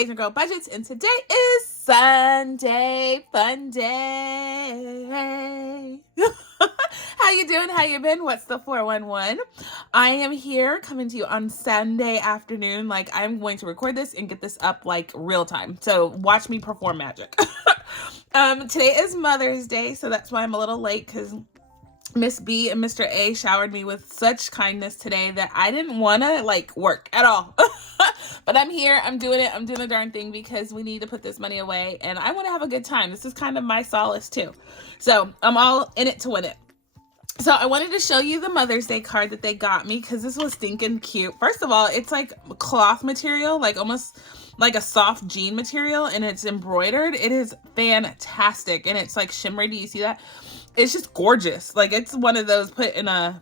Amazing Girl Budgets, and today is Sunday Funday. How you doing? How you been? What's the 411? I am here coming to you on Sunday afternoon. Like, I'm going to record this and get this up like real time. So watch me perform magic. Today is Mother's Day, so that's why I'm a little late, because Miss B and Mr. A showered me with such kindness today that I didn't want to like work at all. But I'm here, I'm doing it, I'm doing the darn thing because we need to put this money away and I want to have a good time. This is kind of my solace too. So I'm all in it to win it. So I wanted to show you the Mother's Day card that they got me because this was stinking cute. First of all, it's like cloth material, like almost like a soft jean material, and it's embroidered. It is fantastic, and it's like shimmery. Do you see that? It's just gorgeous. Like, it's one of those put in a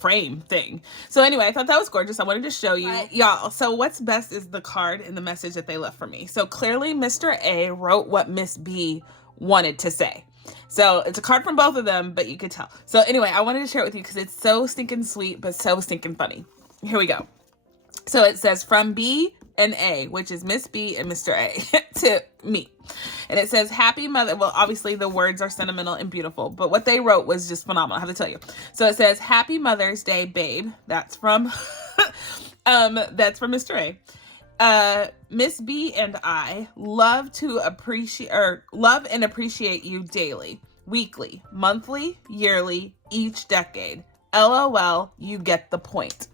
frame thing. So anyway, I thought that was gorgeous. I wanted to show you y'all. So what's best is the card and the message that they left for me. So clearly Mr. A wrote what Miss B wanted to say. So it's a card from both of them, but you could tell. So anyway, I wanted to share it with you because it's so stinking sweet, but so stinking funny. Here we go. So it says, from B and A, which is Miss B and Mr. A, to me. And it says, happy mother. Well, obviously the words are sentimental and beautiful, but what they wrote was just phenomenal. I have to tell you. So it says, happy Mother's Day, babe. That's from, Mr. A. Miss B and I love and appreciate you daily, weekly, monthly, yearly, each decade. LOL, you get the point.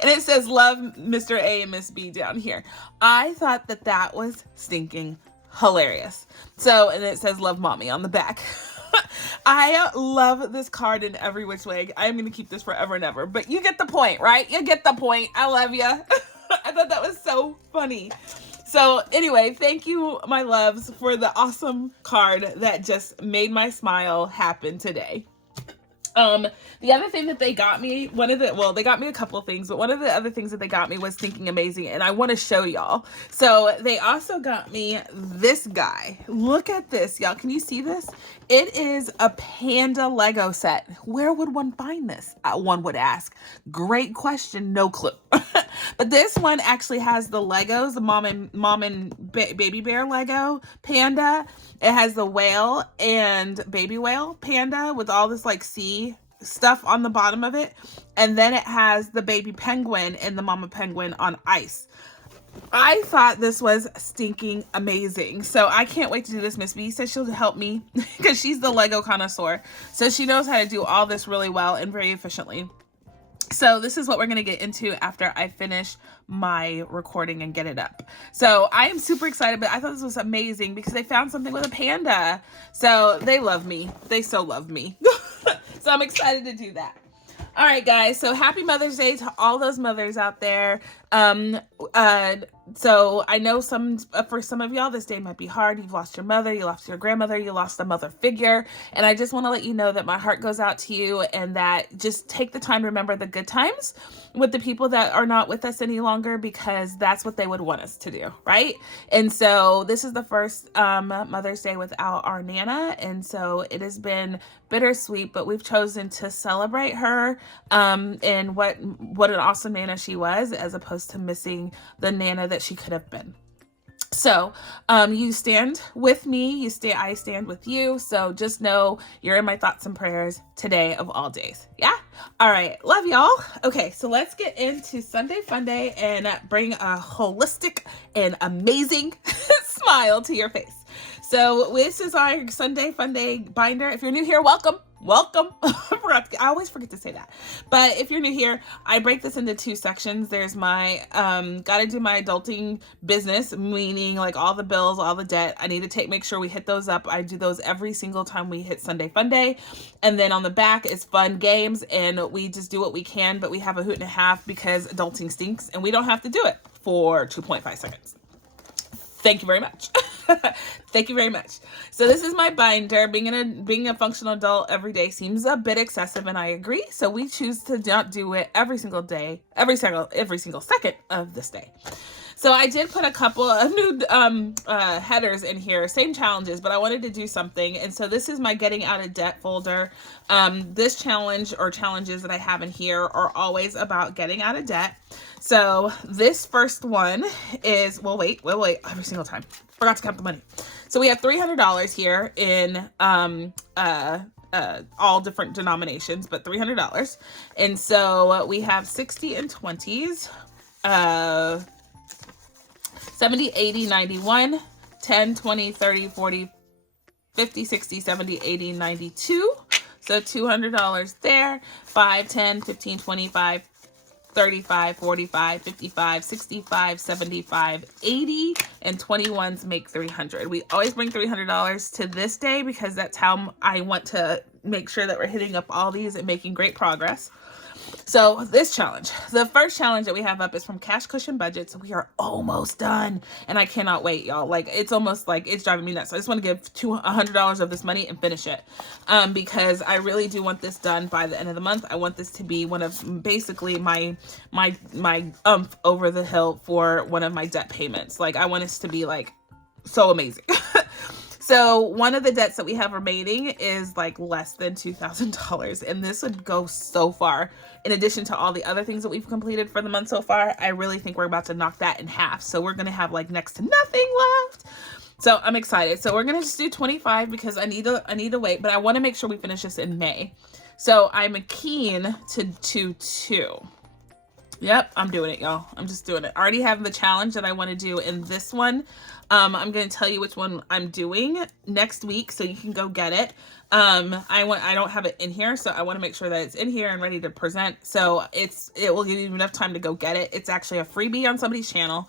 And it says, love Mr. A and Miss B down here. I thought that that was stinking hilarious. So, and it says, love mommy on the back. I love this card in every which way. I'm going to keep this forever and ever. But you get the point, right? You get the point. I love you. I thought that was so funny. So anyway, thank you, my loves, for the awesome card that just made my smile happen today. The other thing that they got me, they got me a couple of things, but one of the other things that they got me was Thinking Amazing, and I want to show y'all. So they also got me this guy. Look at this, y'all. Can you see this? It is a Panda Lego set. Where would one find this? One would ask. Great question. No clue. But this one actually has the Legos, the mom and baby bear Lego Panda. It has the whale and baby whale Panda with all this like sea stuff on the bottom of it. And then it has the baby penguin and the mama penguin on ice. I thought this was stinking amazing. So I can't wait to do this. Miss B says she'll help me because she's the Lego connoisseur. So she knows how to do all this really well and very efficiently. So this is what we're going to get into after I finish my recording and get it up. So I am super excited, but I thought this was amazing because they found something with a panda. So they love me. They so love me. So I'm excited to do that. All right, guys. So happy Mother's Day to all those mothers out there. So I know for some of y'all, this day might be hard. You've lost your mother, you lost your grandmother, you lost a mother figure. And I just want to let you know that my heart goes out to you and that just take the time to remember the good times with the people that are not with us any longer, because that's what they would want us to do, right? And so this is the first Mother's Day without our Nana. And so it has been bittersweet, but we've chosen to celebrate her and what an awesome Nana she was, as opposed to missing the Nana that she could have been. So you stand with me, I stand with you. So just know you're in my thoughts and prayers today of all days. Yeah. All right. Love y'all. Okay. So let's get into Sunday Funday and bring a holistic and amazing smile to your face. So this is our Sunday Funday binder. If you're new here, welcome. Welcome. I always forget to say that. But if you're new here, I break this into two sections. There's my gotta do my adulting business, meaning like all the bills, all the debt. I need to make sure we hit those up. I do those every single time we hit Sunday Funday. And then on the back is fun games, and we just do what we can, but we have a hoot and a half because adulting stinks and we don't have to do it for 2.5 seconds. Thank you very much. Thank you very much. So this is my binder. Being a functional adult every day seems a bit excessive, and I agree. So we choose to not do it every single day, every single second of this day. So I did put a couple of new headers in here, same challenges, but I wanted to do something. And so this is my getting out of debt folder. This challenge or challenges that I have in here are always about getting out of debt. So this first one is, well, wait, every single time. Forgot to count the money. So we have $300 here in all different denominations, but $300. And so we have 60 and 20s, 70, 80, 91, 10, 20, 30, 40, 50, 60, 70, 80, 92. So $200 there. 5, 10, 15, 25, 35, 45, 55, 65, 75, 80, and 21s make 300. We always bring $300 to this day because that's how I want to make sure that we're hitting up all these and making great progress. So this challenge, the first challenge that we have up is from CatMOmBudgets. We are almost done and I cannot wait, y'all. Like, it's almost like it's driving me nuts. So I just want to give $100 of this money and finish it because I really do want this done by the end of the month. I want this to be one of basically my over the hill for one of my debt payments. Like, I want this to be like so amazing. So one of the debts that we have remaining is like less than $2,000, and this would go so far. In addition to all the other things that we've completed for the month so far, I really think we're about to knock that in half. So we're going to have like next to nothing left. So I'm excited. So we're going to just do 25 because I need to wait, but I want to make sure we finish this in May. So I'm keen to do 2. Yep, I'm doing it, y'all. I'm just doing it. I already have the challenge that I want to do in this one. I'm going to tell you which one I'm doing next week so you can go get it. I don't have it in here, so I want to make sure that it's in here and ready to present. So it will give you enough time to go get it. It's actually a freebie on somebody's channel.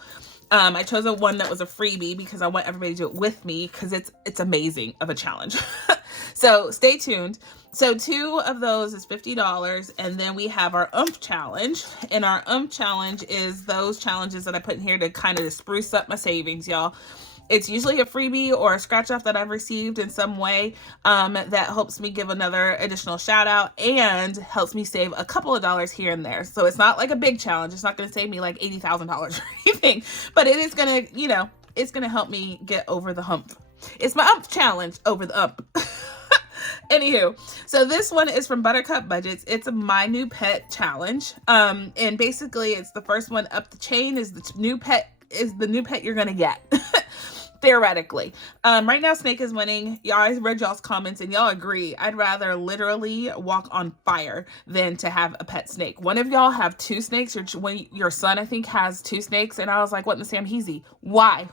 I chose a one that was a freebie because I want everybody to do it with me because it's amazing of a challenge. So stay tuned. So 2 of those is $50, and then we have our challenge, and our challenge is those challenges that I put in here to kind of spruce up my savings, y'all. It's usually a freebie or a scratch off that I've received in some way that helps me give another additional shout out and helps me save a couple of dollars here and there. So it's not like a big challenge. It's not going to save me like $80,000 or anything, but it is going to, it's going to help me get over the hump. It's my challenge over the hump. Anywho, so this one is from CatMOmBudgets. It's a My New Pet challenge. And basically it's the first one up the chain is the new pet you're gonna get. Theoretically. Right now Snake is winning. Y'all, I read y'all's comments and y'all agree. I'd rather literally walk on fire than to have a pet snake. One of y'all have 2 snakes. Your son, I think, has 2 snakes. And I was like, what in the Sam Heezy? Why?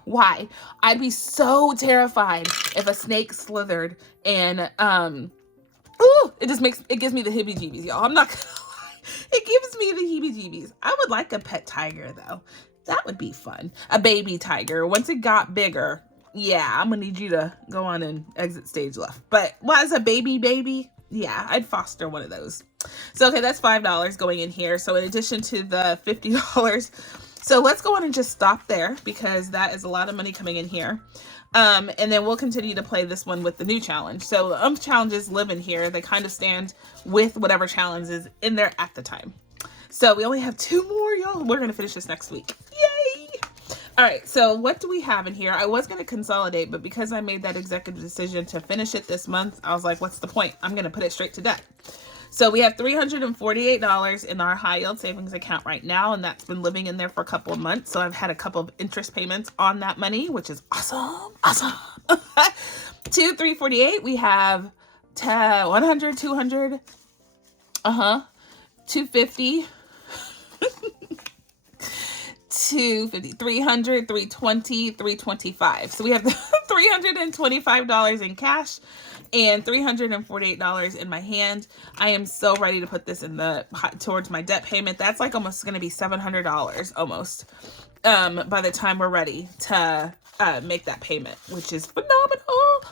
I'd be so terrified if a snake slithered and, it gives me the heebie-jeebies, y'all. I'm not gonna lie. It gives me the heebie-jeebies. I would like a pet tiger though. That would be fun. A baby tiger. Once it got bigger, yeah, I'm gonna need you to go on and exit stage left. But as a baby, yeah, I'd foster one of those. So, okay, that's $5 going in here. So in addition to the $50, so let's go on and just stop there because that is a lot of money coming in here. And then we'll continue to play this one with the new challenge. So the challenges live in here. They kind of stand with whatever challenge is in there at the time. So we only have 2 more, y'all. We're going to finish this next week. Yay! All right, so what do we have in here? I was going to consolidate, but because I made that executive decision to finish it this month, I was like, what's the point? I'm going to put it straight to debt. So we have $348 in our high yield savings account right now, and that's been living in there for a couple of months. So I've had a couple of interest payments on that money, which is awesome. 348, we have 100, 200, 250, 250, 300, 320, 325. So we have $325 in cash and $348 in my hand. I am so ready to put this in towards my debt payment. That's like almost going to be $700 almost by the time we're ready to make that payment, which is phenomenal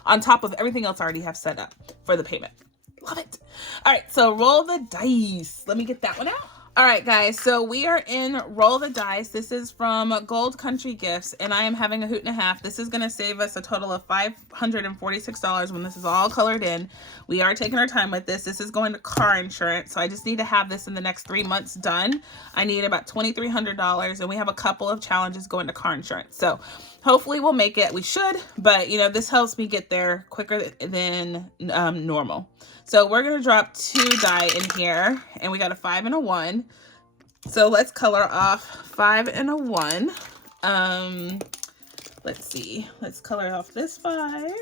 on top of everything else I already have set up for the payment. Love it. All right, so roll the dice. Let me get that one out. All right, guys, so we are in Roll the Dice. This is from Gold Country Gifts, and I am having a hoot and a half. This is going to save us a total of $546 when this is all colored in. We are taking our time with this. This is going to car insurance, so I just need to have this in the next 3 months done. I need about $2,300, and we have a couple of challenges going to car insurance. So hopefully we'll make it. We should, but, you know, this helps me get there quicker than normal. So we're going to drop 2 die in here, and we got a 5 and a 1. So let's color off 5 and a 1. Let's see. Let's color off this 5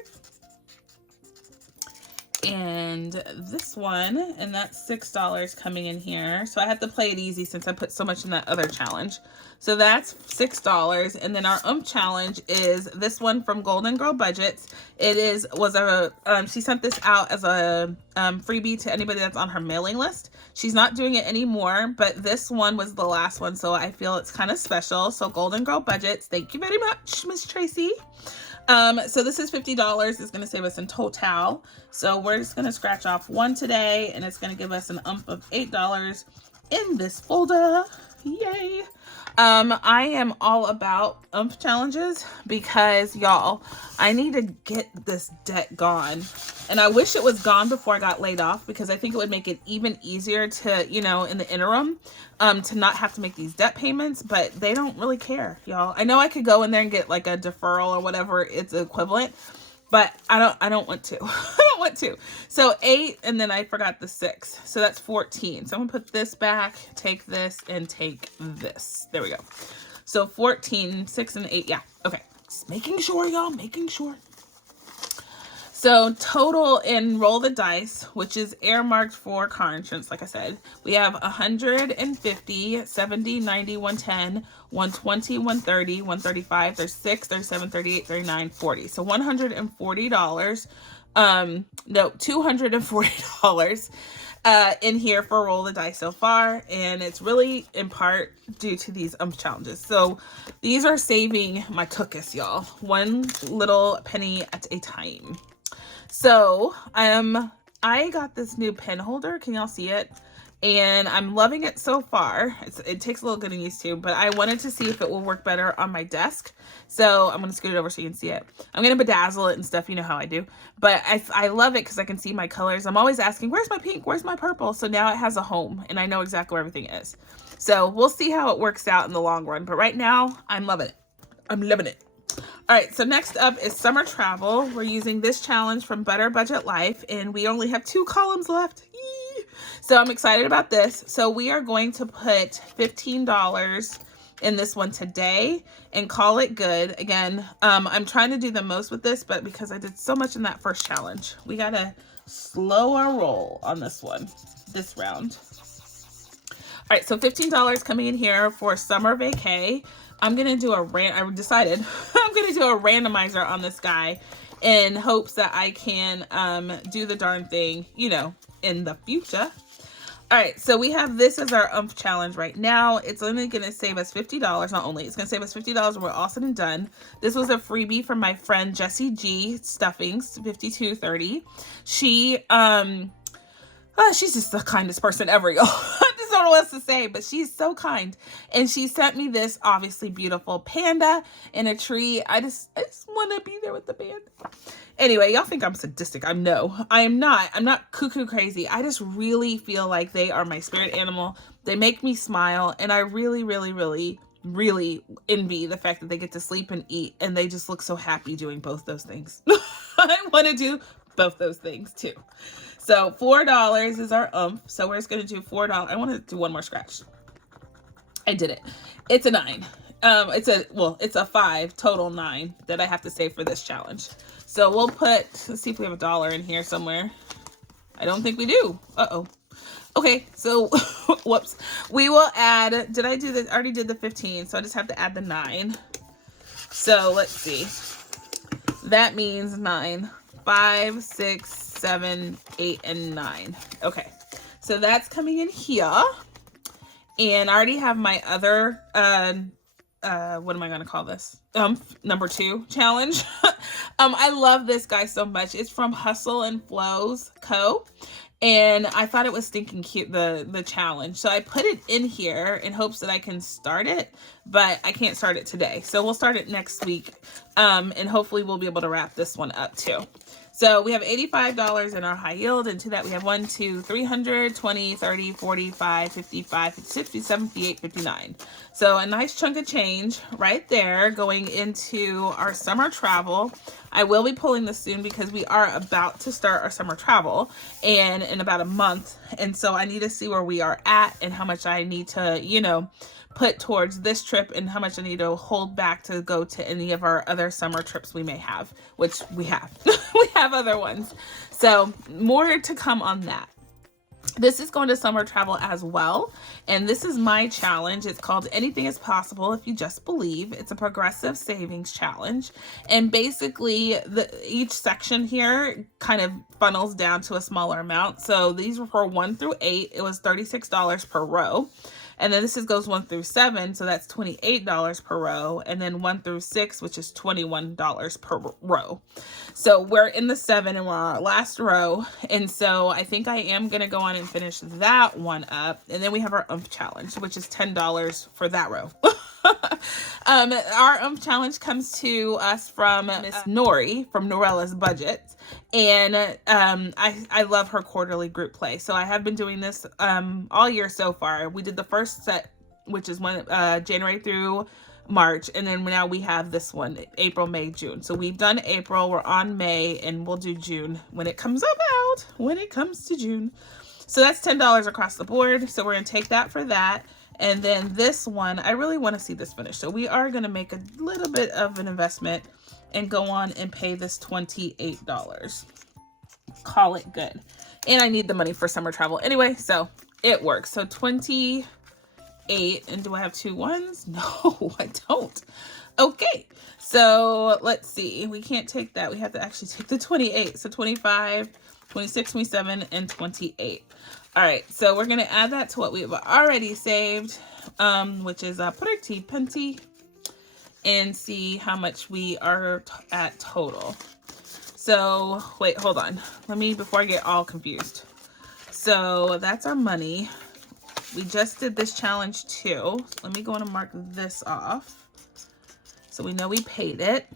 and this one, and that's $6 coming in here. So I have to play it easy since I put so much in that other challenge. So that's $6, and then our challenge is this one from Golden Girl Budgets. It was a she sent this out as a freebie to anybody that's on her mailing list. She's not doing it anymore, but this one was the last one, so I feel it's kind of special. So Golden Girl Budgets, thank you very much, Miss Tracy. So this is $50. It's going to save us in total. So we're just going to scratch off 1 today, and it's going to give us an of $8 in this folder. Yay. I am all about challenges because, y'all, I need to get this debt gone. And I wish it was gone before I got laid off, because I think it would make it even easier to, you know, in the interim, to not have to make these debt payments, but they don't really care, y'all. I know I could go in there and get like a deferral or whatever it's equivalent, but I don't want to. I don't want to. So 8, and then I forgot the 6. So that's 14. So I'm gonna put this back, take this, and take this. There we go. So 14, 6, and 8. Yeah, okay. Just making sure, y'all, making sure. So total in Roll the Dice, which is earmarked for car insurance, like I said, we have 150, 70, 90, 110, 120, 130, 135, 36, 37, 38, 39, 40. So $140, no, $240 in here for Roll the Dice so far. And it's really in part due to these challenges. So these are saving my cookies, y'all. One little penny at a time. So, I got this new pen holder. Can y'all see it? And I'm loving it so far. It takes a little getting used to, but I wanted to see if it will work better on my desk. So I'm going to scoot it over so you can see it. I'm going to bedazzle it and stuff. You know how I do. But I love it because I can see my colors. I'm always asking, where's my pink? Where's my purple? So now it has a home, and I know exactly where everything is. So we'll see how it works out in the long run. But right now, I'm loving it. I'm loving it. All right, so next up is summer travel. We're using this challenge from Better Budget Life, and we only have 2 columns left. Yee! So I'm excited about this. So we are going to put $15 in this one today and call it good. Again, I'm trying to do the most with this, but because I did so much in that first challenge, we got to slow our roll on this one, this round. All right, so $15 coming in here for summer vacay. I'm going to do I decided I'm going to do a randomizer on this guy in hopes that I can do the darn thing, you know, in the future. All right, so we have this as our challenge right now. It's only going to save us $50. Not only, it's going to save us $50 when we're all said and done. This was a freebie from my friend Jessie G Stuffings, 5230. She's just the kindest person ever, y'all. I don't know what else to say, but she's so kind, and she sent me this obviously beautiful panda in a tree. I just want to be there with the panda. Anyway, y'all think I'm sadistic. I am not. I'm not cuckoo crazy. I just really feel like they are my spirit animal. They make me smile, and I really, really, really, really envy the fact that they get to sleep and eat, and they just look so happy doing both those things. I want to do both those things too. So $4 is our so we're just going to do $4. I want to do one more scratch. I did it. It's a 9. It's a 5, total 9 that I have to save for this challenge. So we'll let's see if we have $1 in here somewhere. I don't think we do. Uh-oh. Okay, so whoops. We will add, I already did the 15, so I just have to add the 9. So let's see. That means 9. 5, 6, 7, 8, and 9. Okay, so that's coming in here, and I already have my other what am I gonna call this, number 2 challenge. I love this guy so much. It's from Hustle and Flows Co, And I thought it was stinking cute, the challenge. So I put it in here in hopes that I can start it, but I can't start it today. So we'll start it next week. And hopefully we'll be able to wrap this one up too. So we have $85 in our high yield. And to that we have 1, 2, 300, 20, 30, 45, 55, 56, 57, 58, 59. So a nice chunk of change right there going into our summer travel. I will be pulling this soon because we are about to start our summer travel and in about a month. And so I need to see where we are at and how much I need to, you know, put towards this trip and how much I need to hold back to go to any of our other summer trips we may have, which we have. We have other ones. So more to come on that. This is going to summer travel as well. And this is my challenge. It's called Anything is Possible If You Just Believe. It's a progressive savings challenge. And basically each section here kind of funnels down to a smaller amount. So these were for 1 through 8. It was $36 per row. And then this goes 1 through 7, so that's $28 per row. And then 1 through 6, which is $21 per row. So we're in the 7 and we're on our last row. And so I think I am going to go on and finish that one up. And then we have our UMF challenge, which is $10 for that row. Our UMF challenge comes to us from Miss Nori from Norella's Budgets. And I love her quarterly group play. So I have been doing this all year so far. We did the first set, which is January through March, and then now we have this one, April, May, June. So we've done April, we're on May, and we'll do June when it comes about, when it comes to June. So that's $10 across the board. So we're gonna take that for that. And then this one, I really want to see this finish. So we are going to make a little bit of an investment and go on and pay this $28. Call it good. And I need the money for summer travel anyway, so it works. So 28, and do I have 2 ones? No, I don't. Okay, so let's see. We can't take that. We have to actually take the 28. So 25, 26, 27, and 28. All right, so we're going to add that to what we've already saved, which is pretty penty, and see how much we are at total. So, wait, hold on. Let me, before I get all confused. So, that's our money. We just did this challenge too. Let me go on and mark this off. So, we know we paid it.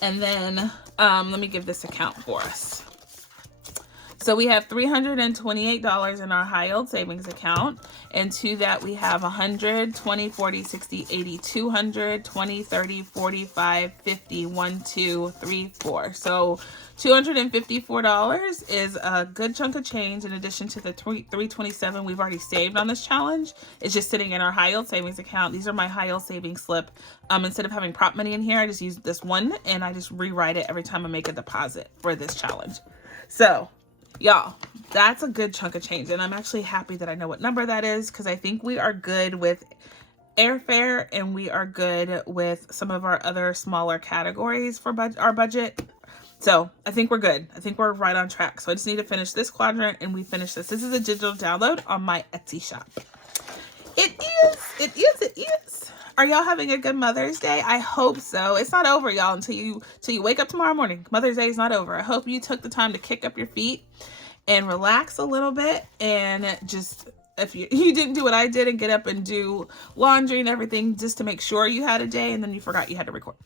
And then, let me give this account for us. So we have $328 in our high yield savings account. And to that we have 100, 20, 40, 60, 80, 200, 20, 30, 45, 50, 1, 2, 3, 4. So $254 is a good chunk of change in addition to the $327 we've already saved on this challenge. It's just sitting in our high yield savings account. These are my high yield savings slip. Instead of having prop money in here, I just use this one and I just rewrite it every time I make a deposit for this challenge. So y'all, that's a good chunk of change. And I'm actually happy that I know what number that is, because I think we are good with airfare and we are good with some of our other smaller categories for our budget. So I think we're good. I think we're right on track. So I just need to finish this quadrant and we finish this. This is a digital download on my Etsy shop. It is. Are y'all having a good Mother's Day? I hope so. It's not over, y'all, until you wake up tomorrow morning. Mother's Day is not over. I hope you took the time to kick up your feet and relax a little bit, and just, if you didn't do what I did and get up and do laundry and everything just to make sure you had a day, and then you forgot you had to record.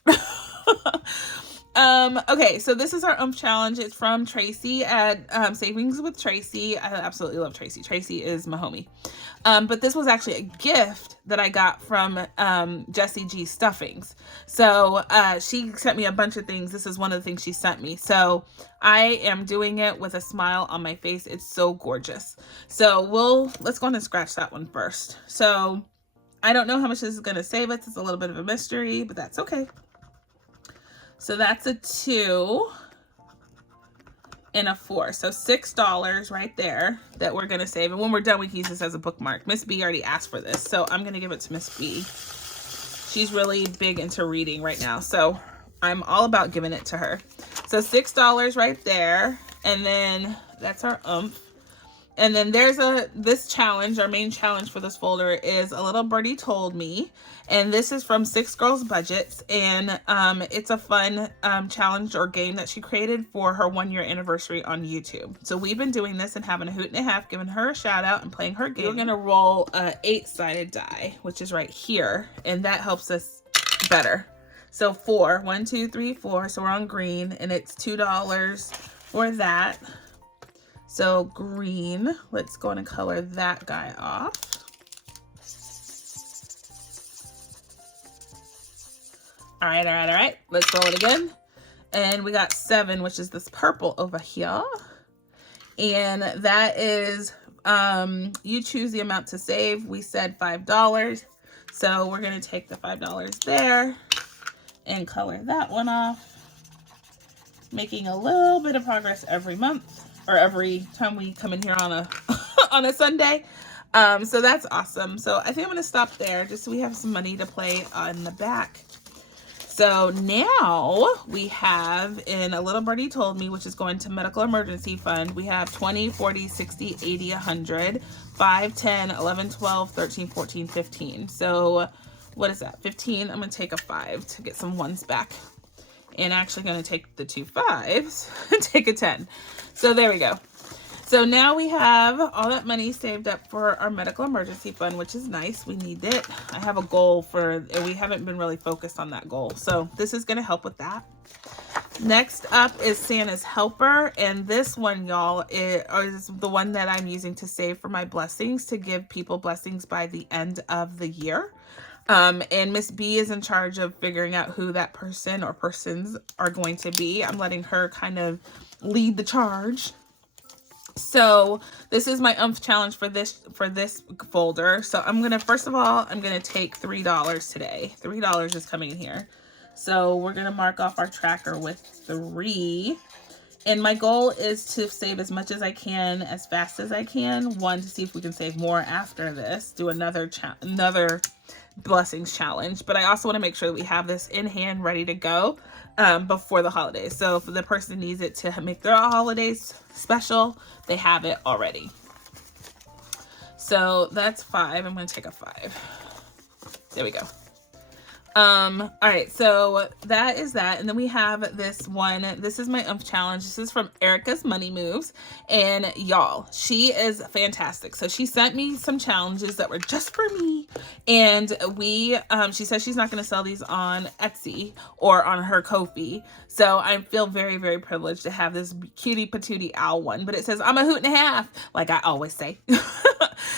Okay, so this is our UMF challenge. It's from Tracy at Savings with Tracy. I absolutely love Tracy. Tracy is my homie. But this was actually a gift that I got from Jessie G Stuffings. So she sent me a bunch of things. This is one of the things she sent me. So I am doing it with a smile on my face. It's so gorgeous. So let's go on and scratch that one first. So I don't know how much this is going to save us. It's a little bit of a mystery, but that's okay. So that's a 2 and a 4. So $6 right there that we're going to save. And when we're done, we can use this as a bookmark. Miss B already asked for this, so I'm going to give it to Miss B. She's really big into reading right now, so I'm all about giving it to her. So $6 right there. And then that's our UMF. And then there's this challenge, our main challenge for this folder is A Little Birdie Told Me. And this is from 6girlsbudgets. And it's a fun challenge or game that she created for her 1-year anniversary on YouTube. So we've been doing this and having a hoot and a half, giving her a shout out and playing her game. We're gonna roll a 8-sided die, which is right here. And that helps us better. So 4, 1, 2, 3, 4. So we're on green and it's $2 for that. So green, let's go and color that guy off. All right. Let's roll it again. And we got 7, which is this purple over here. And that is, you choose the amount to save. We said $5. So we're gonna take the $5 there and color that one off. Making a little bit of progress every month. Or every time we come in here on a on a Sunday. So that's awesome. So I think I'm gonna stop there just so we have some money to play on the back. So now we have in A Little Birdie Told Me, which is going to medical emergency fund, we have 20, 40, 60, 80, 100, 5, 10, 11, 12, 13, 14, 15. So what is that? 15. I'm gonna take a 5 to get some ones back. And actually going to take the 2 5s and take a 10. So there we go. So now we have all that money saved up for our medical emergency fund, which is nice. We need it. I have a goal and we haven't been really focused on that goal. So this is going to help with that. Next up is Santa's Helper. And this one, y'all, is the one that I'm using to save for my blessings, to give people blessings by the end of the year. And Miss B is in charge of figuring out who that person or persons are going to be. I'm letting her kind of lead the charge. So this is my challenge for this folder. So I'm gonna, first of all, I'm gonna take $3 today. $3 is coming in here. So we're gonna mark off our tracker with 3. And my goal is to save as much as I can, as fast as I can. 1, to see if we can save more after this. Do another blessings challenge. But I also want to make sure that we have this in hand, ready to go before the holidays. So if the person needs it to make their holidays special, they have it already. So that's 5. I'm going to take a 5. There we go. All right, so that is that. And then we have this one. This is my challenge. This is from Erica's Money Moves. And y'all, she is fantastic. So she sent me some challenges that were just for me. And she says she's not going to sell these on Etsy or on her Ko-fi. So I feel very, very privileged to have this cutie patootie owl one. But it says, I'm a hoot and a half, like I always say.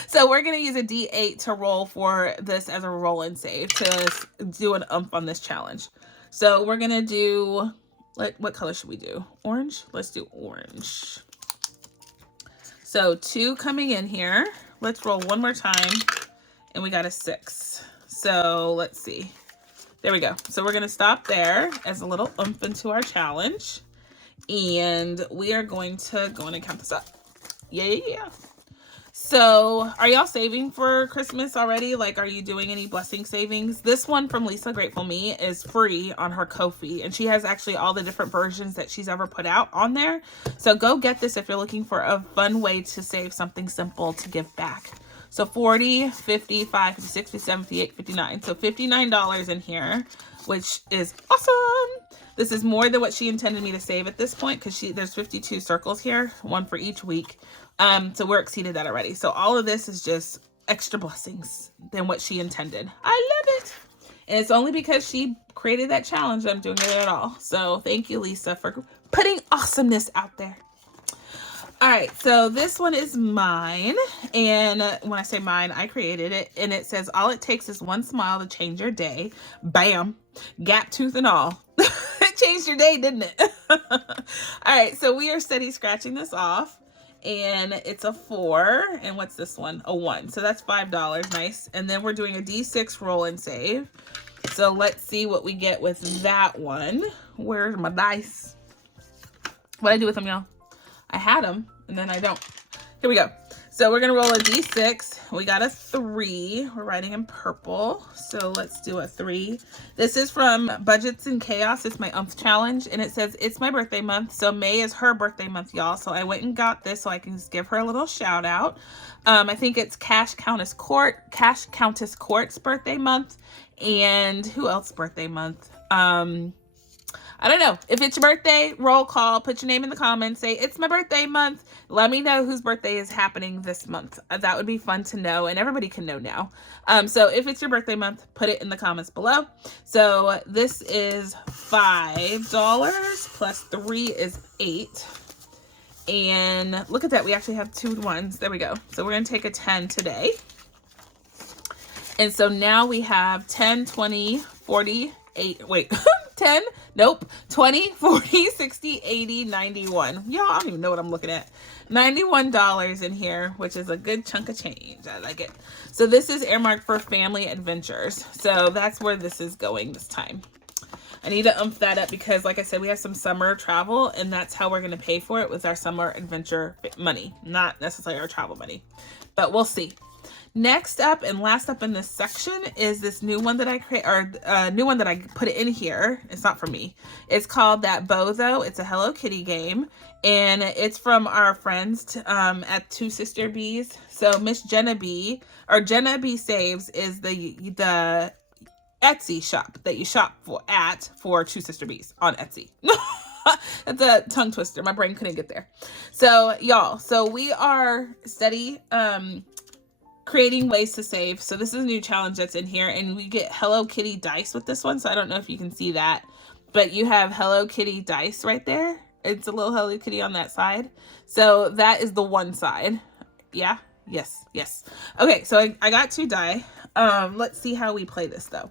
So we're going to use a D8 to roll for this as a roll and save to do an on this challenge. So we're going to do, what color should we do? Orange? Let's do orange. So 2 coming in here. Let's roll one more time. And we got a 6. So let's see. There we go. So we're going to stop there as a little into our challenge. And we are going to go in and count this up. Yeah. So are y'all saving for Christmas already? Like, are you doing any blessing savings? This one from Lisa Grateful Me is free on her Ko-fi, and she has actually all the different versions that she's ever put out on there. So go get this if you're looking for a fun way to save something simple to give back. So 40, 50, 5, 56, 57, 58, 59. So $59 in here, which is awesome. This is more than what she intended me to save at this point, because there's 52 circles here, 1 for each week. So we're exceeded that already. So all of this is just extra blessings than what she intended. I love it. And it's only because she created that challenge that I'm doing it at all. So thank you, Lisa, for putting awesomeness out there. All right, so this one is mine. And when I say mine, I created it. And it says, all it takes is one smile to change your day. Bam. Gap tooth and all. It changed your day, didn't it? All right, so we are steady scratching this off. And it's a 4. And what's this one? A 1. So that's $5. Nice. And then we're doing a D6 roll and save. So let's see what we get with that one. Where's my dice? What'd I do with them, y'all? I had them, and then I don't. Here we go. So we're gonna roll a D6. We got a 3. We're writing in purple. So let's do a 3. This is from Budgets and Chaos. It's my challenge, and it says it's my birthday month. So May is her birthday month, y'all. So I went and got this so I can just give her a little shout out. I think it's Cash Countess Court's birthday month, and who else birthday month? I don't know. If it's your birthday, roll call, put your name in the comments, say it's my birthday month. Let me know whose birthday is happening this month. That would be fun to know, and everybody can know now. So if it's your birthday month, put it in the comments below. So this is $5 plus 3 is 8. And look at that. We actually have 2 ones. There we go. So we're going to take a 10 today. And so now we have 10, 20, 40, 8, wait, 10, nope, 20, 40, 60, 80, 91. Y'all, I don't even know what I'm looking at. $91 in here, which is a good chunk of change. I like it. So this is earmarked for family adventures. So that's where this is going this time. I need to ump that up because, like I said, we have some summer travel, and that's how we're going to pay for it with our summer adventure money, not necessarily our travel money, but we'll see. Next up and last up in this section is this new one that I create, or new one that I put in here. It's not for me. It's called That Bozo. It's a Hello Kitty game, and it's from our friends at Two Sister Bees. So Miss Jenna B, or Jenna B Saves, is the Etsy shop that you shop for Two Sister Bees on Etsy. That's a tongue twister. My brain couldn't get there. So y'all, so we are steady creating ways to save. So this is a new challenge that's in here, and we get Hello Kitty dice with this one. So I don't know if you can see that, but you have Hello Kitty dice right there. It's a little Hello Kitty on that side. So that is the one side. Yeah. Yes. Okay. So I got 2 die. Let's see how we play this though.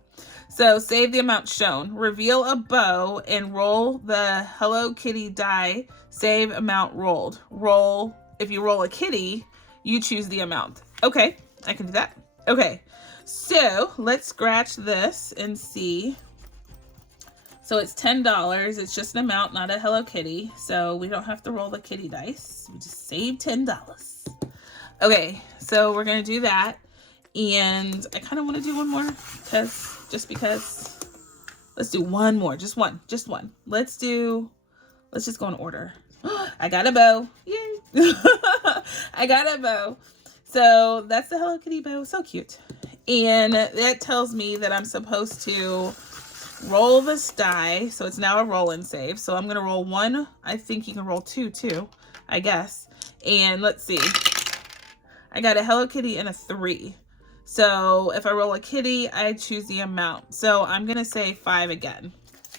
So save the amount shown, reveal a bow, and roll the Hello Kitty die. Save amount rolled. Roll. If you roll a kitty, you choose the amount. Okay, I can do that. Okay, so let's scratch this and see. So it's $10. It's just an amount, not a Hello Kitty. So we don't have to roll the kitty dice. We just save $10. Okay, so we're gonna do that. And I kind of want to do one more because let's do one more. Just one. Let's just go in order. I got a bow. Yay. I got a bow. So that's the Hello Kitty bow. So cute. And that tells me that I'm supposed to roll this die. So it's now a roll and save. So I'm going to roll 1. I think you can roll 2 too, I guess. And let's see. I got a Hello Kitty and a 3. So if I roll a kitty, I choose the amount. So I'm going to say 5 again.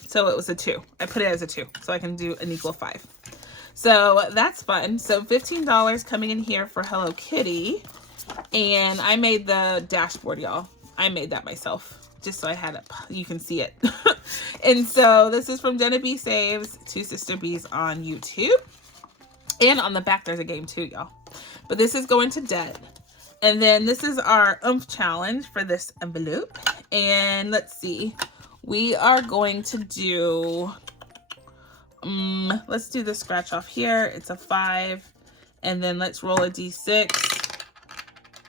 So it was a 2. I put it as a 2 so I can do an equal 5. So that's fun. So $15 coming in here for Hello Kitty. And I made the dashboard, y'all. I made that myself just so I had it. You can see it. And so this is from Jenna B Saves, Two Sister Bees on YouTube. And on the back, there's a game too, y'all. But this is going to debt. And then this is our oomph challenge for this envelope. And let's see. We are going to do... let's do the scratch off here. It's a 5. And then let's roll a D6.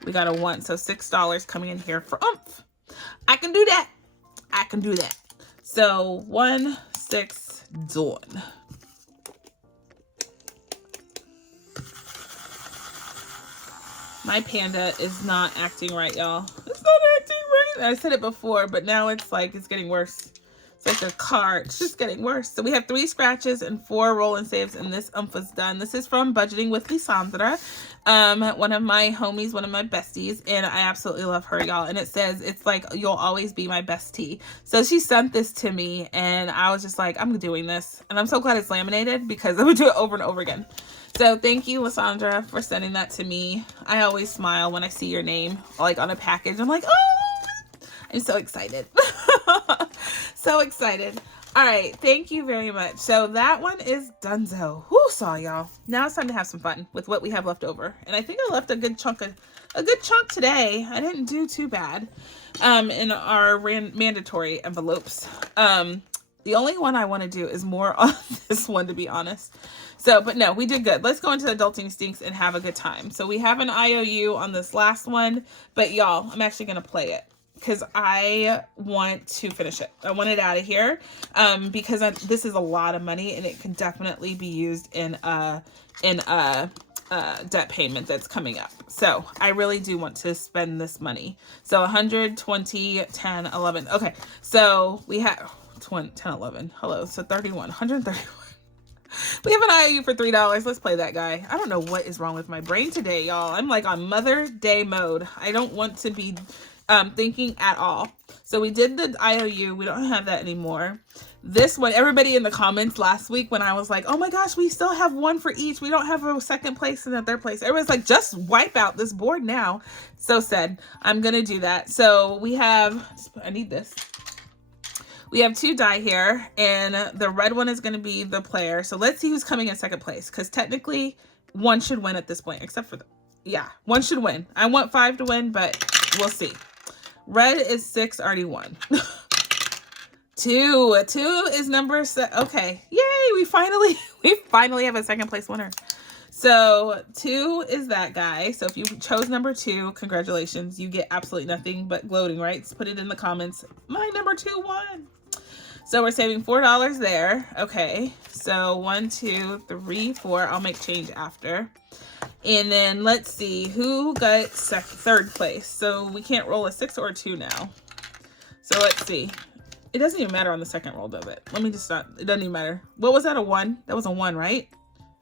We got a 1. So $6 coming in here for oomph. I can do that. So 1, 6, done. My panda is not acting right, y'all. It's not acting right. I said it before, but now it's like it's getting worse. It's like a car. It's just getting worse. So we have 3 scratches and 4 roll and saves, and this oomph is done. This is from Budgeting with Lisandra, one of my homies, one of my besties, and I absolutely love her, y'all. And it says, it's like, you'll always be my bestie. So she sent this to me, and I was just like, I'm doing this. And I'm so glad it's laminated because I would do it over and over again. So thank you, Lisandra, for sending that to me. I always smile when I see your name, like on a package. I'm like, oh, I'm so excited. So excited. All right, thank you very much. So that one is donezo. Whoo, saw y'all. Now it's time to have some fun with what we have left over. And I think I left a good chunk today. I didn't do too bad in our mandatory envelopes. The only one I want to do is more on this one, to be honest. So, but no, we did good. Let's go into Adulting Stinks and have a good time. So we have an IOU on this last one, but y'all, I'm actually going to play it because I want to finish it. I want it out of here because this is a lot of money and it can definitely be used in a debt payment that's coming up. So I really do want to spend this money. So 120, 10, 11. Okay. So we have 10, 11. Hello. So 31, 131. We have an IOU for $3. Let's play that guy. I don't know what is wrong with my brain today, y'all. I'm like on Mother Day mode. I don't want to be thinking at all. So we did the IOU. We don't have that anymore. This one, everybody in the comments last week when I was like, oh my gosh, we still have one for each. We don't have a second place and a third place. Everyone's like, just wipe out this board now. So said, I'm going to do that. So we have, I need this. We have 2 die here, and the red one is going to be the player. So let's see who's coming in second place, because technically one should win at this point, except for yeah, one should win. I want 5 to win, but we'll see. Red is 6, already won. 2 is number 7. Okay, yay! We finally have a second place winner. So 2 is that guy. So if you chose number 2, congratulations. You get absolutely nothing but gloating rights. Put it in the comments. My number 2 won. So we're saving $4 there. Okay. So 1, 2, 3, 4. I'll make change after. And then let's see who got third place. So we can't roll a 6 or a 2 now. So let's see. It doesn't even matter on the second roll, does it? Let me just stop. It doesn't even matter. What was that, a 1? That was a 1, right?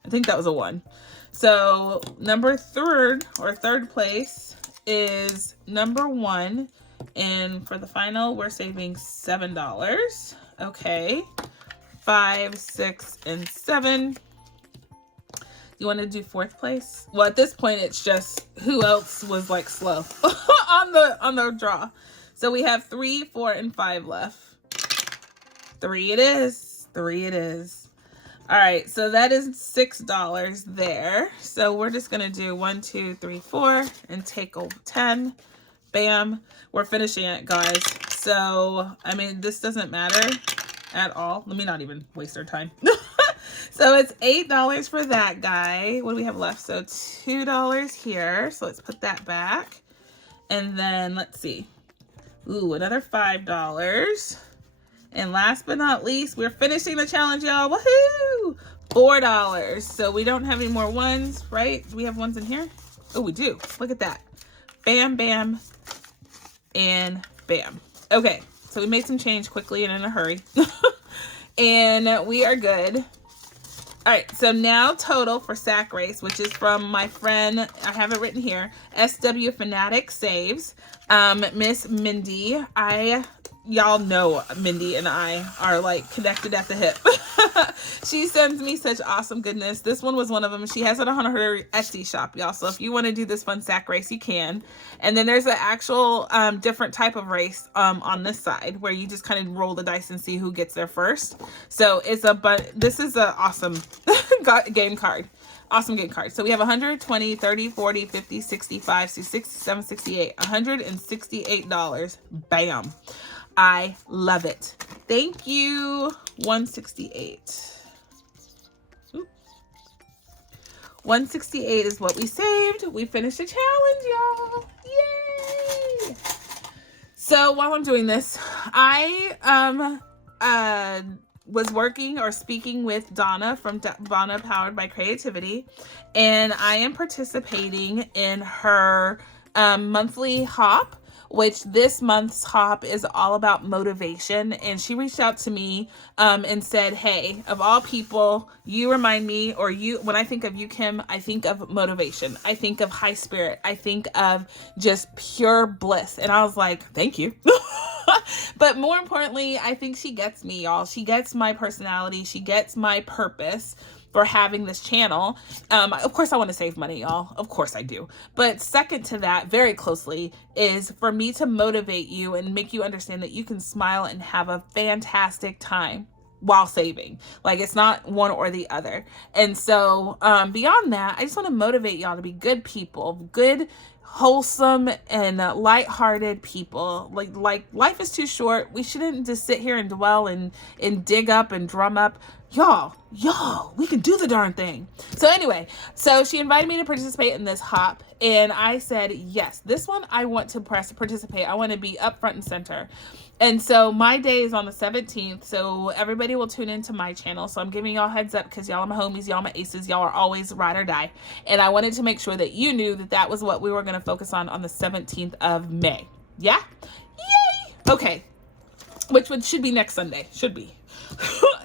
I think that was a 1. So number third place is number 1. And for the final, we're saving $7. Okay. 5, 6, and 7. You want to do 4th place? Well, at this point, it's just who else was like slow on the draw. So we have 3, 4, and 5 left. 3 it is. 3 it is. All right, so that is $6 there. So we're just gonna do 1, 2, 3, 4 and take over 10. Bam, we're finishing it, guys. So, I mean, this doesn't matter at all. Let me not even waste our time. So it's $8 for that guy. What do we have left? So $2 here. So let's put that back. And then let's see. Ooh, another $5. And last but not least, we're finishing the challenge, y'all. Woohoo! $4. So we don't have any more ones, right? Do we have ones in here? Oh, we do. Look at that. Bam, bam, and bam. Okay, so we made some change quickly and in a hurry. And we are good. All right, so now total for Sack Race, which is from my friend, I have it written here, SW Fanatic Saves, Miss Mindy. Y'all know Mindy and I are like connected at the hip. She sends me such awesome goodness. This one was one of them. She has it on her Etsy shop, y'all. So if you want to do this fun sack race, you can. And then there's an actual different type of race on this side where you just kind of roll the dice and see who gets there first. So it's this is an awesome game card. Awesome game card. So we have 120, 30, 40, 50, 65, 67, 68, $168. Bam. I love it. Thank you. 168. Oop. 168 is what we saved. We finished the challenge, y'all. Yay! So while I'm doing this, I was working or speaking with Donna from Donna Powered by Creativity, and I am participating in her monthly hop, which this month's hop is all about motivation. And she reached out to me and said, hey, of all people, you remind me, or when I think of you, Kim, I think of motivation. I think of high spirit. I think of just pure bliss. And I was like, thank you. But more importantly, I think she gets me, y'all. She gets my personality. She gets my purpose for having this channel. Of course I want to save money, y'all. Of course I do. But second to that, very closely, is for me to motivate you and make you understand that you can smile and have a fantastic time while saving. Like, it's not one or the other. And so beyond that, I just want to motivate y'all to be good people, good wholesome and lighthearted people. Like life is too short. We shouldn't just sit here and dwell and dig up and drum up. Y'all, we can do the darn thing. So anyway, so she invited me to participate in this hop, and I said, yes, this one I want to participate. I want to be up front and center. And so my day is on the 17th, so everybody will tune into my channel. So I'm giving y'all heads up because y'all are my homies, y'all are my aces, y'all are always ride or die. And I wanted to make sure that you knew that that was what we were going to focus on the 17th of May. Yeah? Yay! Okay. Which should be next Sunday. Should be.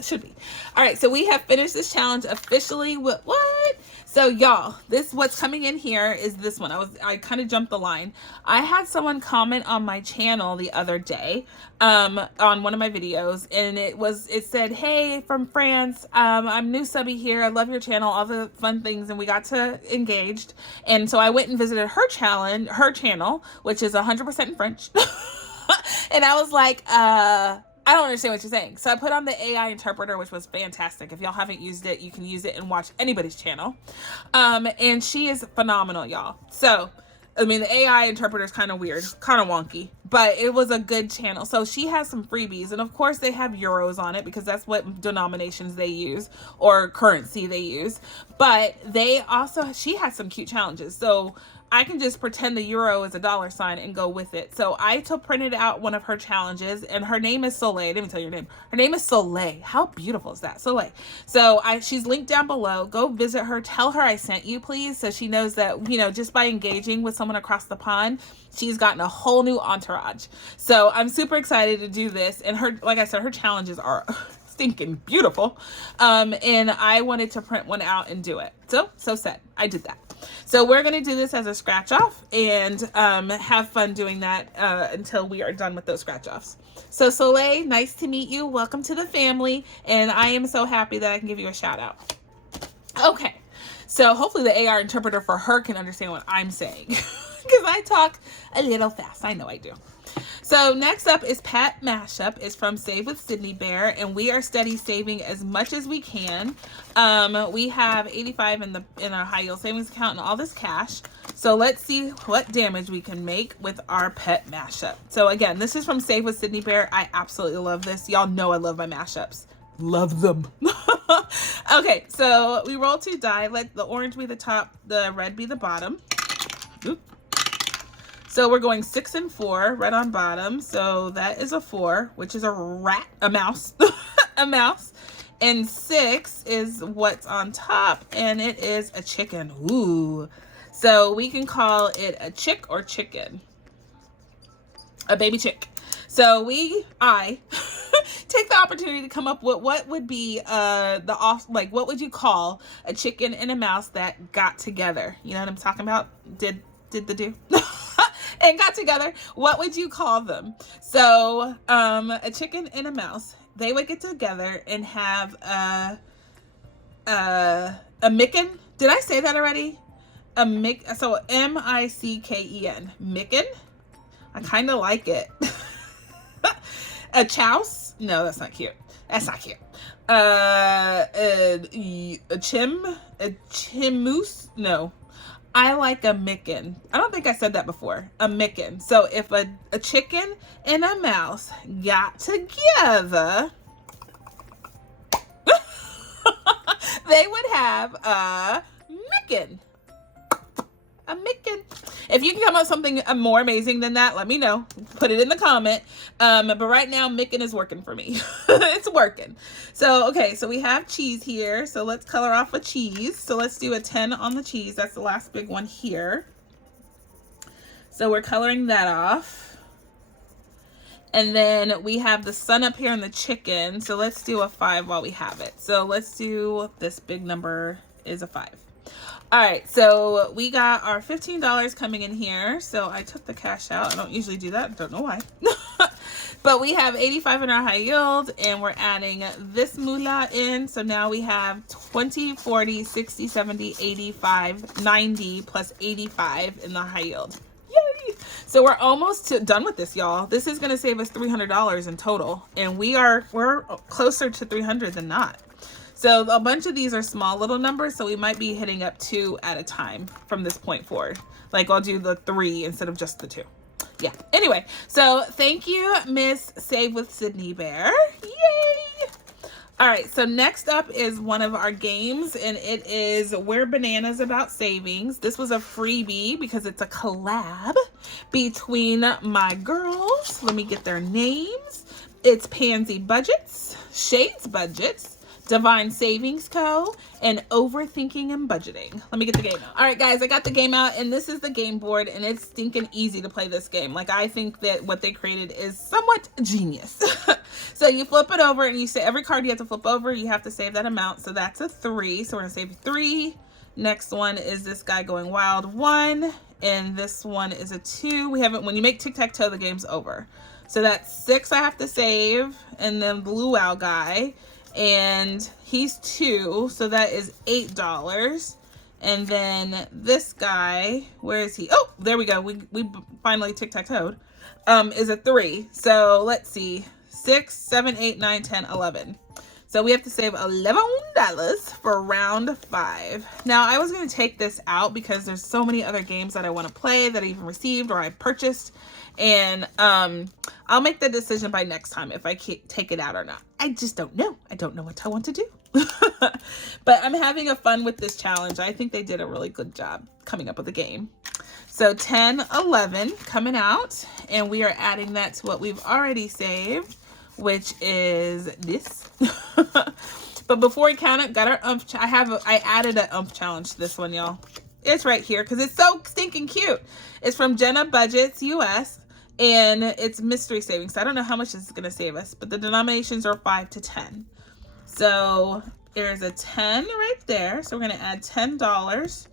Should be. All right, so we have finished this challenge officially with what? So y'all, what's coming in here is this one. I kind of jumped the line. I had someone comment on my channel the other day on one of my videos, and it said, hey, from France, I'm new subby here. I love your channel, all the fun things, and we got to engaged. And so I went and visited her channel, which is 100% in French. And I was like, I don't understand what you're saying. So I put on the AI interpreter, which was fantastic. If y'all haven't used it, you can use it and watch anybody's channel. And she is phenomenal, y'all. So, I mean, the AI interpreter is kind of weird, kind of wonky, but it was a good channel. So she has some freebies, and of course they have euros on it because that's what denominations they use or currency they use. But she has some cute challenges. So I can just pretend the euro is a dollar sign and go with it. So I printed out one of her challenges, and her name is Soleil. I didn't even tell you her name. Her name is Soleil. How beautiful is that? Soleil. So she's linked down below. Go visit her. Tell her I sent you, please, so she knows that, you know, just by engaging with someone across the pond, she's gotten a whole new entourage. So I'm super excited to do this. And like I said, her challenges are stinking beautiful. And I wanted to print one out and do it. So set. I did that. So we're going to do this as a scratch off and have fun doing that until we are done with those scratch offs. So Soleil, nice to meet you. Welcome to the family. And I am so happy that I can give you a shout out. Okay. So hopefully the AR interpreter for her can understand what I'm saying because I talk a little fast. I know I do. So next up is Pat Mashup. It's from Save with Sydney Bear, and we are steady saving as much as we can. We have 85 in our high yield savings account and all this cash. So let's see what damage we can make with our pet mashup. So again, this is from Save with Sydney Bear. I absolutely love this. Y'all know I love my mashups. Love them. Okay, so we roll 2 die. Let the orange be the top, the red be the bottom. Oop. So we're going 6 and 4, red on bottom. So that is a 4, which is a mouse, a mouse. And 6 is what's on top, and it is a chicken. Ooh. So we can call it a chick or chicken. A baby chick. So I take the opportunity to come up with what would be what would you call a chicken and a mouse that got together? You know what I'm talking about? Did the do? And got together, what would you call them? So a chicken and a mouse, they would get together and have a micken. Did I say that already? So M-I-C-K-E-N, micken. I kind of like it. A chouse? No, that's not cute. That's not cute. A chimoose? No. I like a micken. I don't think I said that before. A micken. So if a chicken and a mouse got together, they would have a micken. A micken. If you can come up with something more amazing than that, let me know. Put it in the comment. But right now, micken is working for me. It's working. So, okay, so we have cheese here. So let's color off a cheese. So let's do a 10 on the cheese. That's the last big one here. So we're coloring that off. And then we have the sun up here and the chicken. So let's do a 5 while we have it. So let's do this big number is a 5. All right, so we got our $15 coming in here. So I took the cash out. I don't usually do that. Don't know why. But we have 85 in our high yield, and we're adding this moolah in. So now we have 20, 40, 60, 70, 85, 90 plus 85 in the high yield. Yay! So we're almost done with this, y'all. This is going to save us $300 in total, and we're closer to 300 than not. So a bunch of these are small little numbers, so we might be hitting up 2 at a time from this point forward. Like I'll do the 3 instead of just the 2. Yeah, anyway, so thank you, Miss Save with Sydney Bear. Yay! All right, so next up is one of our games, and it is We're Bananas About Savings. This was a freebie because it's a collab between my girls. Let me get their names. It's Pansy Budgets, Shades Budgets, Divine Savings Co., and Overthinking and Budgeting. Let me get the game out. All right, guys, I got the game out, and this is the game board, and it's stinking easy to play this game. Like, I think that what they created is somewhat genius. So you flip it over, and you say every card you have to flip over, you have to save that amount. So that's a 3. So we're gonna save 3. Next one is this guy going wild, 1, and this one is a 2. We haven't. When you make tic-tac-toe, the game's over. So that's 6 I have to save, and then blue owl guy. And he's 2, so that is $8. And then this guy, where is he? Oh, there we go. We finally tic-tac-toed. Is a 3. So let's see. 6, 7, 8, 9, 10, 11. So we have to save $11 for round 5. Now I was going to take this out because there's so many other games that I want to play that I even received or I purchased. And I'll make the decision by next time if I take it out or not. I just don't know. I don't know what I want to do. But I'm having a fun with this challenge. I think they did a really good job coming up with a game. So 10, 11 coming out. And we are adding that to what we've already saved, which is this. But before we count it, got our I added an challenge to this one, y'all. It's right here because it's so stinking cute. It's from Jenna Budgets US, and it's mystery savings. So I don't know how much this is going to save us, but the denominations are 5 to 10. So there's a 10 right there. So we're going to add $10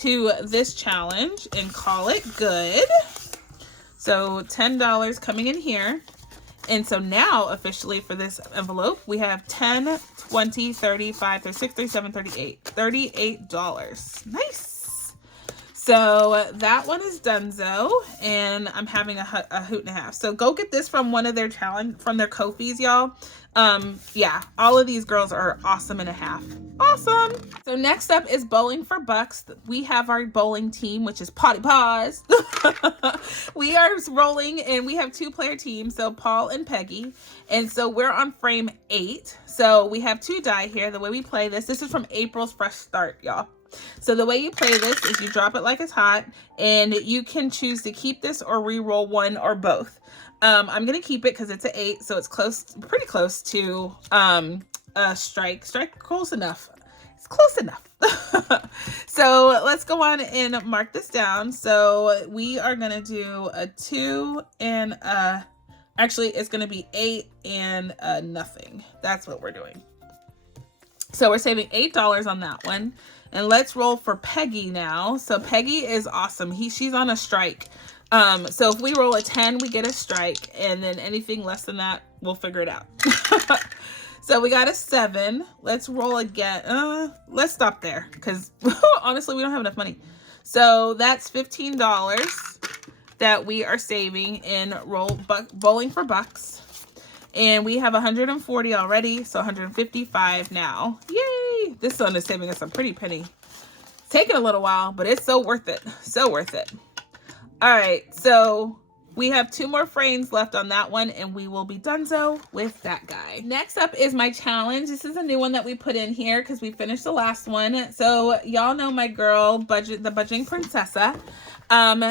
to this challenge and call it good. So $10 coming in here. And so now officially for this envelope, we have 10, 20, 35, 36, 37, 38. $38. Nice. So that one is donezo, and I'm having a hoot and a half. So go get this from one of their from their Ko-fis, y'all. Yeah, all of these girls are awesome and a half. Awesome. So next up is Bowling for Bucks. We have our bowling team, which is Potty Paws. We are rolling, and we have 2-player teams, so Paul and Peggy. And so we're on frame 8. So we have 2 die here. The way we play this is from April's Fresh Start, y'all. So the way you play this is you drop it like it's hot, and you can choose to keep this or re-roll one or both. I'm going to keep it because it's an 8, so it's pretty close to a strike. Strike close enough. It's close enough. So let's go on and mark this down. So we are going to do a 2 and actually it's going to be 8 and nothing. That's what we're doing. So we're saving $8 on that one. And let's roll for Peggy now. So Peggy is awesome. She's on a strike. So if we roll a 10, we get a strike. And then anything less than that, we'll figure it out. So we got a 7. Let's roll again. Let's stop there because honestly, we don't have enough money. So that's $15 that we are saving in Bowling for Bucks. And we have 140 already, so 155 now. Yay! This one is saving us a pretty penny. It's taking a little while, but it's so worth it. So worth it. All right, so we have 2 more frames left on that one, and we will be donezo with that guy. Next up is my challenge. This is a new one that we put in here because we finished the last one. So y'all know my girl, the Budgeting Princessa.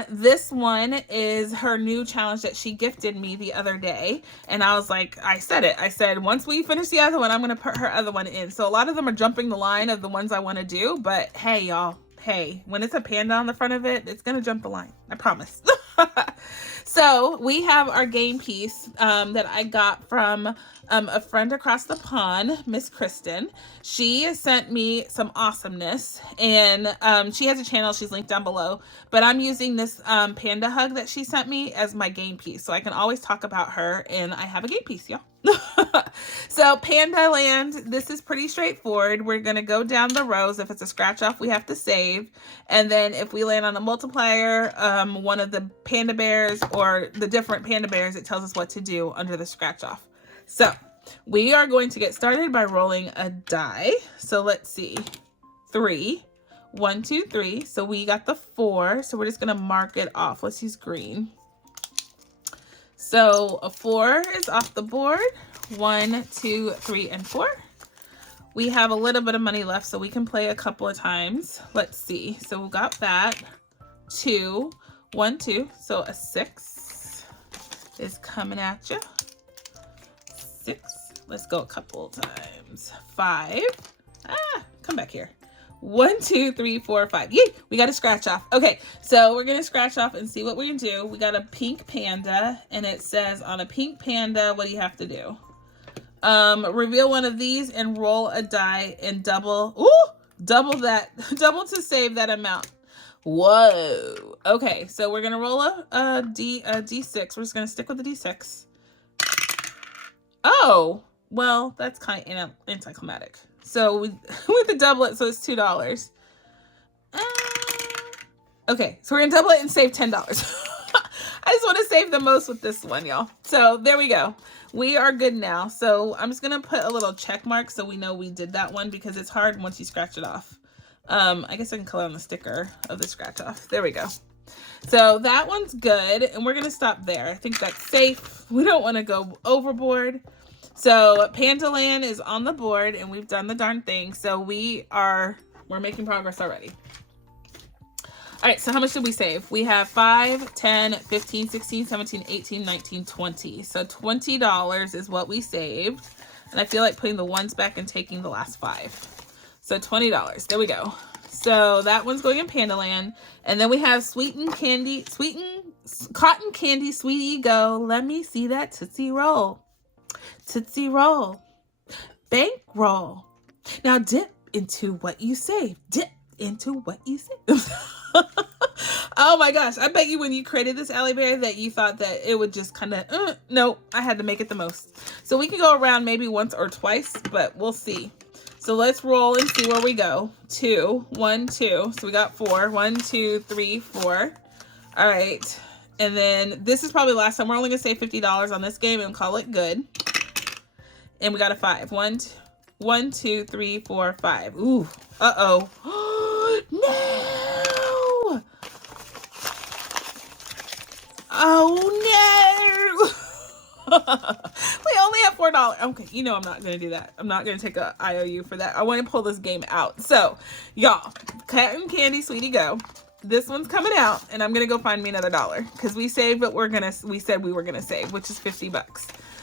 This one is her new challenge that she gifted me the other day. And I was like, I said, once we finish the other one, I'm going to put her other one in. So a lot of them are jumping the line of the ones I want to do. But hey, y'all, hey, when it's a panda on the front of it, it's going to jump the line. I promise. So we have our game piece that I got from a friend across the pond, Miss Kristen. She sent me some awesomeness, and she has a channel. She's linked down below. But I'm using this panda hug that she sent me as my game piece, so I can always talk about her, and I have a game piece, y'all. So Panda Land, this is pretty straightforward. We're going to go down the rows. If it's a scratch off, we have to save. And then if we land on a multiplier, one of the panda bears or the different panda bears, it tells us what to do under the scratch off. So we are going to get started by rolling a die. So let's see. 3. 1, 2, 3. So we got the 4. So we're just going to mark it off. Let's use green. So a 4 is off the board. 1, 2, 3, and 4. We have a little bit of money left, so we can play a couple of times. Let's see. So we got that. 2, 1, 2. So a 6 is coming at you. 6. Let's go a couple times. 5. Come back here. 1, 2, 3, 4, 5. Yay! We got to scratch off. Okay, so we're going to scratch off and see what we can do. We got a pink panda, and it says on a pink panda, what do you have to do? Reveal one of these and roll a die and double that, double to save that amount. Whoa. Okay, so we're going to roll a D6. We're just going to stick with the D6. Oh, well, that's kind of anticlimactic. So we have to double it, so it's $2. Okay, so we're gonna double it and save $10. I just want to save the most with this one, y'all. So there we go. We are good now. So I'm just gonna put a little check mark so we know we did that one, because it's hard once you scratch it off. I guess I can color on the sticker of the scratch off. There we go. So that one's good, and we're gonna stop there. I think that's safe. We don't want to go overboard. So Panda Land is on the board, and we've done the darn thing. So we're making progress already. All right, so how much did we save? We have 5, 10, 15, 16, 17, 18, 19, 20. So $20 is what we saved. And I feel like putting the ones back and taking the last 5. So $20. There we go. So that one's going in Panda Land. And then we have Sweetened Candy, Cotton Candy, Sweetie Go. Let me see that Tootsie Roll. Tootsie Roll. Bank roll. Now dip into what you save. Dip into what you save. Oh my gosh. I bet you when you created this, Allie Bear, that you thought that it would just kind of, no, I had to make it the most. So we can go around maybe once or twice, but we'll see. So let's roll and see where we go. 2, 1, 2. So we got 4. 1, 2, 3, 4. All right. And then this is probably the last time. We're only going to save $50 on this game and call it good. And we got a 5. 1, 2, 3, 4, 5. Ooh. Uh-oh. No! Oh, no! We only have $4. Okay, you know I'm not going to do that. I'm not going to take a IOU for that. I want to pull this game out. So, y'all, Cotton Candy, Sweetie Go. This one's coming out, and I'm going to go find me another $1 because we saved what we said we were going to save, which is $50.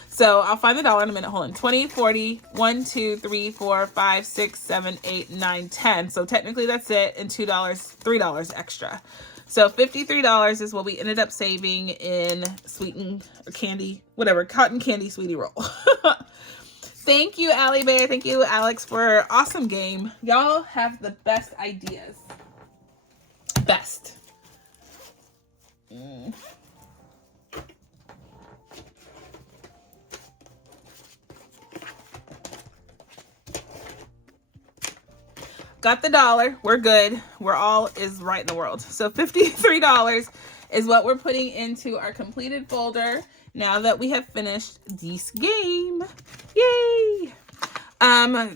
So I'll find the $1 in a minute. Hold on. 20, 40, 1, 2, 3, 4, 5, 6, 7, 8, 9, 10. So technically that's it. And $2, $3 extra. So $53 is what we ended up saving in Sweetened Candy, whatever, Cotton Candy Sweetie Roll. Thank you, Allie Bear. Thank you, Alex, for an awesome game. Y'all have the best ideas. Best. Got the $1. We're good. We're all is right in the world. So $53 is what we're putting into our completed folder now that we have finished this game. Yay!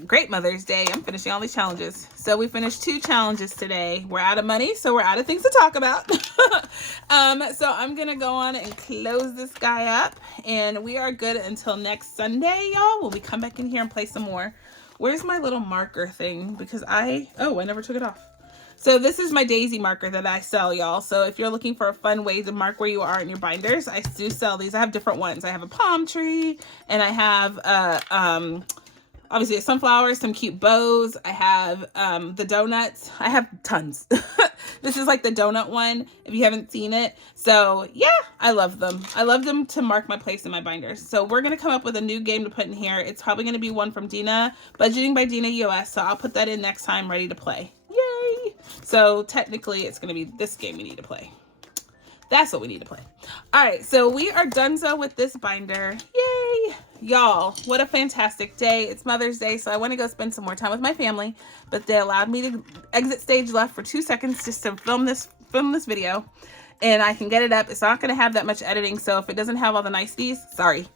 Great Mother's Day. I'm finishing all these challenges. So we finished 2 challenges today. We're out of money, so we're out of things to talk about. So I'm gonna go on and close this guy up, and we are good until next Sunday, y'all, when we come back in here and play some more. Where's my little marker thing? Because I never took it off. So this is my daisy marker that I sell, y'all. So if you're looking for a fun way to mark where you are in your binders, I do sell these. I have different ones. I have a palm tree, and I have obviously a sunflower, some cute bows. I have the donuts. I have tons. This is like the donut one, if you haven't seen it. So yeah, I love them. I love them to mark my place in my binders. So we're going to come up with a new game to put in here. It's probably going to be one from Dina, Budgeting by Dina US. So I'll put that in next time, ready to play. Yay! So technically it's going to be this game we need to play. That's what we need to play. All right, so we are donezo with this binder. Yay! Y'all, what a fantastic day. It's Mother's Day, so I want to go spend some more time with my family, but they allowed me to exit stage left for 2 seconds just to film this video, and I can get it up. It's not going to have that much editing, so if it doesn't have all the niceties, sorry.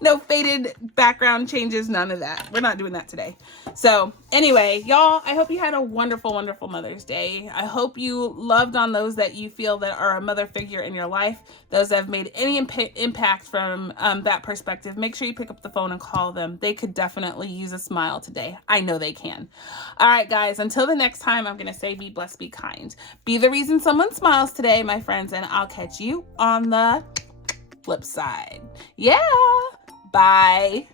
No faded background changes, none of that. We're not doing that today. So anyway, y'all, I hope you had a wonderful, wonderful Mother's Day. I hope you loved on those that you feel that are a mother figure in your life, those that have made any impact from that perspective. Make sure you pick up the phone and call them. They could definitely use a smile today. I know they can. All right, guys, until the next time, I'm going to say be blessed, be kind. Be the reason someone smiles today, my friends, and I'll catch you on the flip side. Yeah. Bye.